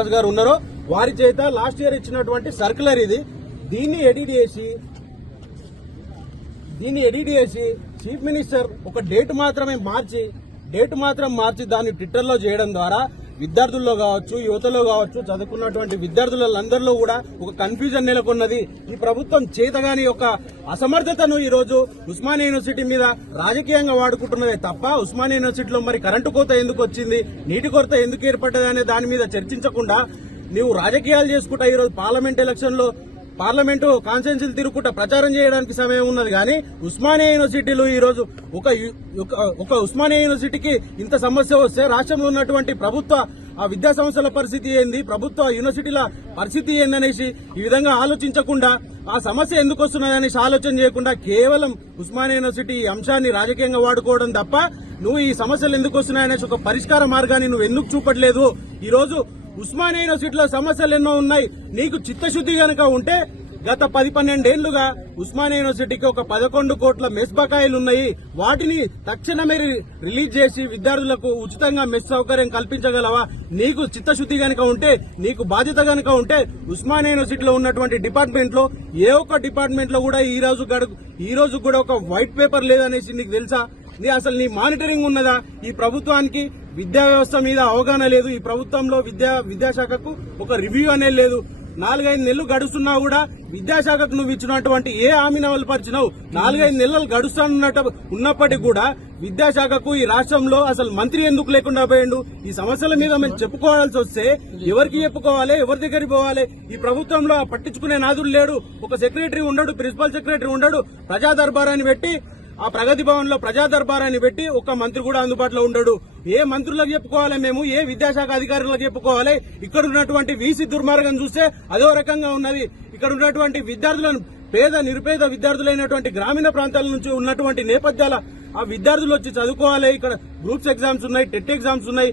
శ్రీనివాస్ గారు ఉన్నారో వారి చేత లాస్ట్ ఇయర్ ఇచ్చినటువంటి సర్క్యులర్ ఇది. దీన్ని ఎడిట్ చేసి చీఫ్ మినిస్టర్ ఒక డేట్ మాత్రం మార్చి దాన్ని ట్విట్టర్లో చేయడం ద్వారా విద్యార్థుల్లో కావచ్చు, యువతలో కావచ్చు, చదువుకున్నటువంటి విద్యార్థులందరిలో కూడా ఒక కన్ఫ్యూజన్ నెలకొన్నది. ఈ ప్రభుత్వం చేతగాని ఒక అసమర్థతను ఈ రోజు ఉస్మానియా యూనివర్సిటీ మీద రాజకీయంగా వాడుకుంటున్నదే తప్ప ఉస్మానియా యూనివర్సిటీలో మరి కరెంటు కోత ఎందుకు వచ్చింది, నీటి కొరత ఎందుకు ఏర్పడ్డది అనే దాని మీద చర్చించకుండా నీవు రాజకీయాలు చేసుకుంటా ఈరోజు పార్లమెంట్ ఎలక్షన్ లో పార్లమెంటు కాన్స్టిట్యూన్సీలు తిరుగుకుంటా ప్రచారం చేయడానికి సమయం ఉన్నది. కానీ ఉస్మానియా యూనివర్సిటీలో ఈ రోజు ఒక ఉస్మానియా యూనివర్సిటీకి ఇంత సమస్య వస్తే రాష్ట్రంలో ఉన్నటువంటి ప్రభుత్వ విద్యా సంస్థల పరిస్థితి ఏంది, ప్రభుత్వ యూనివర్సిటీల పరిస్థితి ఏందనేసి ఈ విధంగా ఆలోచించకుండా ఆ సమస్య ఎందుకు వస్తున్నదనేసి ఆలోచన చేయకుండా కేవలం ఉస్మానియా యూనివర్సిటీ ఈ అంశాన్ని రాజకీయంగా వాడుకోవడం తప్ప నువ్వు ఈ సమస్యలు ఎందుకు వస్తున్నాయనేసి ఒక పరిష్కార మార్గాన్ని నువ్వు ఎందుకు చూపట్లేదు. ఈ రోజు ఉస్మానియా యూనివర్సిటీలో సమస్యలు ఎన్నో ఉన్నాయి. నీకు చిత్తశుద్ది గనక ఉంటే గత 10-12 ఏళ్లుగా ఉస్మానియా యూనివర్సిటీకి ఒక 11 కోట్ల మెస్ బకాయిలు ఉన్నాయి. వాటిని తక్షణమే రిలీజ్ చేసి విద్యార్థులకు ఉచితంగా మెస్ సౌకర్యం కల్పించగలవా? నీకు చిత్తశుద్ది గనక ఉంటే, నీకు బాధ్యత గనక ఉంటే ఉస్మానియా యూనివర్సిటీలో ఉన్నటువంటి డిపార్ట్మెంట్ లో ఏ ఒక్క డిపార్ట్మెంట్ లో కూడా ఈ రోజు కూడా ఒక వైట్ పేపర్ లేదనేసి నీకు తెలుసా? అసలు నీ మానిటరింగ్ ఉన్నదా? ఈ ప్రభుత్వానికి విద్యా వ్యవస్థ మీద అవగాహన లేదు. ఈ ప్రభుత్వంలో విద్యాశాఖకు ఒక రివ్యూ అనేది లేదు. 4-5 నెలలు గడుస్తున్నా కూడా విద్యాశాఖకు నువ్వు ఇచ్చినటువంటి ఏ హామీని అమలుపరిచినావు? 4-5 నెలలు ఉన్నప్పటికీ కూడా విద్యాశాఖకు ఈ రాష్ట్రంలో అసలు మంత్రి ఎందుకు లేకుండా పోయిండు? ఈ సమస్యల మీద మేము చెప్పుకోవాల్సి వస్తే ఎవరికి చెప్పుకోవాలి, ఎవరి దగ్గరికి పోవాలి? ఈ ప్రభుత్వంలో పట్టించుకునే నాదుడు లేడు. ఒక సెక్రటరీ ఉండడు, ప్రిన్సిపల్ సెక్రటరీ ఉండడు. ప్రజా దర్బారాన్ని పెట్టి ఆ ప్రగతి భవన్ లో ప్రజా దర్బారాన్ని పెట్టి ఒక మంత్రి కూడా అందుబాటులో ఉండడు. ఏ మంత్రులకు చెప్పుకోవాలి మేము? ఏ విద్యాశాఖ అధికారులకు చెప్పుకోవాలి? ఇక్కడ ఉన్నటువంటి వీసీ దుర్మార్గం చూస్తే అదో రకంగా ఉన్నది. ఇక్కడ ఉన్నటువంటి విద్యార్థులను నిరుపేద విద్యార్థులైనటువంటి గ్రామీణ ప్రాంతాల నుంచి ఉన్నటువంటి నేపథ్యాల ఆ విద్యార్థులు వచ్చి చదువుకోవాలి. ఇక్కడ గ్రూప్స్ ఎగ్జామ్స్ ఉన్నాయి, టెట్ ఎగ్జామ్స్ ఉన్నాయి,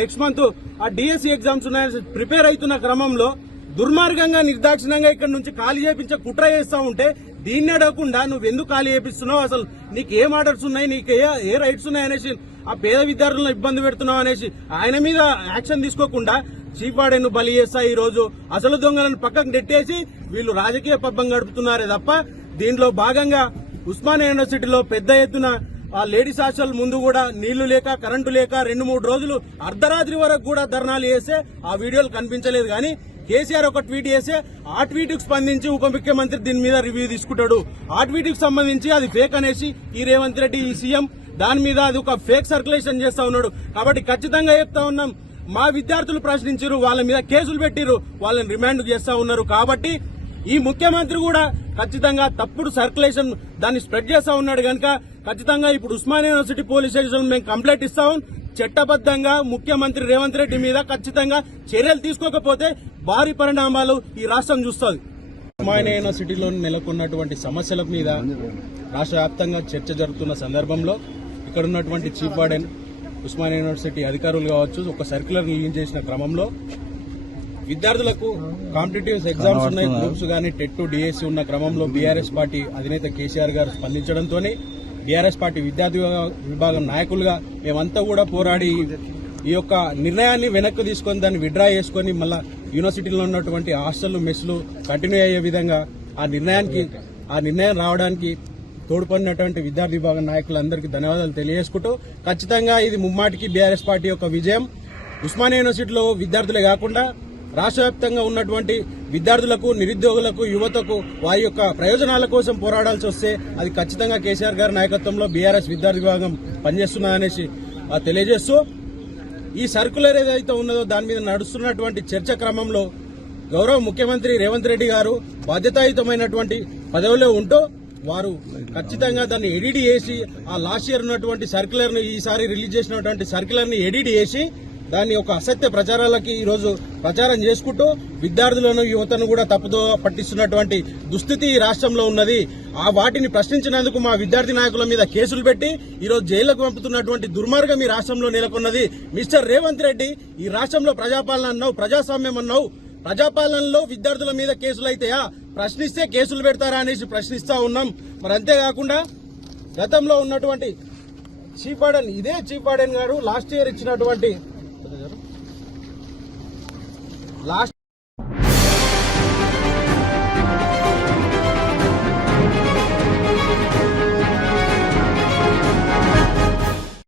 నెక్స్ట్ మంత్ ఆ డిఎస్సీ ఎగ్జామ్స్ ఉన్నాయి. ప్రిపేర్ అవుతున్న క్రమంలో దుర్మార్గంగా నిర్దాక్షిణంగా ఇక్కడ నుంచి ఖాళీ చేయించే కుట్ర చేస్తా ఉంటే దీన్ని అడగకుండా నువ్వెందుకు ఖాళీ చేపిస్తున్నావు? అసలు నీకు ఏం ఆర్డర్స్ ఉన్నాయి, నీకు ఏ రైట్స్ ఉన్నాయి అనేసి ఆ పేద విద్యార్థులను ఇబ్బంది పెడుతున్నావు అనేసి ఆయన మీద యాక్షన్ తీసుకోకుండా చీఫ్ వార్డెన్ బలి చేస్తా ఈ రోజు అసలు దొంగలను పక్కకు నెట్టేసి వీళ్ళు రాజకీయ పబ్బం గడుపుతున్నారే తప్ప దీంట్లో భాగంగా ఉస్మానియా యూనివర్సిటీలో పెద్ద ఎత్తున ఆ లేడీస్ హాస్టల్ ముందు కూడా నీళ్లు లేక, కరెంటు లేక 2-3 రోజులు అర్ధరాత్రి వరకు కూడా ధర్నాలు చేస్తే ఆ వీడియోలు కనిపించలేదు. కానీ కేసీఆర్ ఒక ట్వీట్ చేస్తే ఆ ట్వీట్ కు స్పందించి ఉప ముఖ్యమంత్రి దీని మీద రివ్యూ తీసుకుంటాడు. ఆ ట్వీట్ కు సంబంధించి అది ఫేక్ అనేసి ఈ రేవంత్ రెడ్డి ఈ సీఎం దాని మీద అది ఒక ఫేక్ సర్క్యులేషన్ చేస్తా ఉన్నాడు. కాబట్టి ఖచ్చితంగా చెప్తా ఉన్నాం, మా విద్యార్థులు ప్రశ్నించారు, వాళ్ళ మీద కేసులు పెట్టిరు, వాళ్ళని రిమాండ్ చేస్తా ఉన్నారు. కాబట్టి ఈ ముఖ్యమంత్రి కూడా ఖచ్చితంగా తప్పుడు సర్క్యులేషన్ దాన్ని స్ప్రెడ్ చేస్తా ఉన్నాడు కనుక ఖచ్చితంగా ఇప్పుడు ఉస్మానియా యూనివర్సిటీ పోలీస్ స్టేషన్ మేము కంప్లైంట్ ఇస్తాం. చట్టబద్దంగా ముఖ్యమంత్రి రేవంత్ రెడ్డి మీద ఖచ్చితంగా చర్యలు తీసుకోకపోతే భారీ పరిణామాలు ఈ రాష్ట్రం చూస్తుంది. ఉస్మానియా యూనివర్సిటీలో నెలకొన్నటువంటి సమస్యల మీద రాష్ట్ర వ్యాప్తంగా చర్చ జరుగుతున్న సందర్భంలో ఇక్కడ ఉన్నటువంటి చీఫ్ వార్డెన్, ఉస్మానియా యూనివర్సిటీ అధికారులు కావచ్చు ఒక సర్క్యులర్ రిలీజ్ చేసిన క్రమంలో విద్యార్థులకు కాంపిటేటివ్ ఎగ్జామ్స్ ఉన్నాయి, గ్రూప్స్ గానీ టెట్ డిఎస్సీ ఉన్న క్రమంలో బీఆర్ఎస్ పార్టీ అధినేత కేసీఆర్ గారు స్పందించడంతోనే బీఆర్ఎస్ పార్టీ విద్యార్థి విభాగం నాయకులుగా మేమంతా కూడా పోరాడి ఈ యొక్క నిర్ణయాన్ని వెనక్కి తీసుకొని దాన్ని విడ్రా చేసుకుని మళ్ళా యూనివర్సిటీలో ఉన్నటువంటి హాస్టళ్లు, మెస్లు కంటిన్యూ అయ్యే విధంగా ఆ నిర్ణయం రావడానికి తోడ్పడినటువంటి విద్యార్థి విభాగం నాయకులందరికీ ధన్యవాదాలు తెలియజేసుకుంటూ ఖచ్చితంగా ఇది ముమ్మాటికి బీఆర్ఎస్ పార్టీ యొక్క విజయం. ఉస్మానియా యూనివర్సిటీలో విద్యార్థులే కాకుండా రాష్ట్ర వ్యాప్తంగా ఉన్నటువంటి విద్యార్థులకు, నిరుద్యోగులకు, యువతకు వారి యొక్క ప్రయోజనాల కోసం పోరాడాల్సి వస్తే అది ఖచ్చితంగా కేసీఆర్ గారి నాయకత్వంలో బీఆర్ఎస్ విద్యార్థి విభాగం పనిచేస్తున్నదనేసి తెలియజేస్తూ ఈ సర్కులర్ ఏదైతే ఉన్నదో దాని మీద నడుస్తున్నటువంటి చర్చ క్రమంలో గౌరవ ముఖ్యమంత్రి రేవంత్ రెడ్డి గారు బాధ్యతాయుతమైనటువంటి పదవిలో ఉంటూ వారు ఖచ్చితంగా దాన్ని ఎడిట్ చేసి ఆ లాస్ట్ ఇయర్ ఉన్నటువంటి సర్క్యులర్ ను ఈసారి రిలీజ్ చేసినటువంటి సర్క్యులర్ ని ఎడిట్ చేసి దాన్ని ఒక అసత్య ప్రచారాలకి ఈరోజు ప్రచారం చేసుకుంటూ విద్యార్థులను, యువతను కూడా తప్పుదో పట్టిస్తున్నటువంటి దుస్థితి ఈ రాష్ట్రంలో ఉన్నది. ఆ వాటిని ప్రశ్నించినందుకు మా విద్యార్థి నాయకుల మీద కేసులు పెట్టి ఈరోజు జైలుకు పంపుతున్నటువంటి దుర్మార్గం ఈ రాష్ట్రంలో నెలకొన్నది. మిస్టర్ రేవంత్ రెడ్డి, ఈ రాష్ట్రంలో ప్రజాపాలన అన్నావు, ప్రజాస్వామ్యం అన్నావు, ప్రజాపాలనలో విద్యార్థుల మీద కేసులు అయితాయా? ప్రశ్నిస్తే కేసులు పెడతారా అనేసి ప్రశ్నిస్తా ఉన్నాం. మరి అంతేకాకుండా గతంలో ఉన్నటువంటి చీఫ్ వార్డెన్, ఇదే చీఫ్ వార్డెన్ గారు లాస్ట్ ఇయర్ ఇచ్చినటువంటి లాస్ట్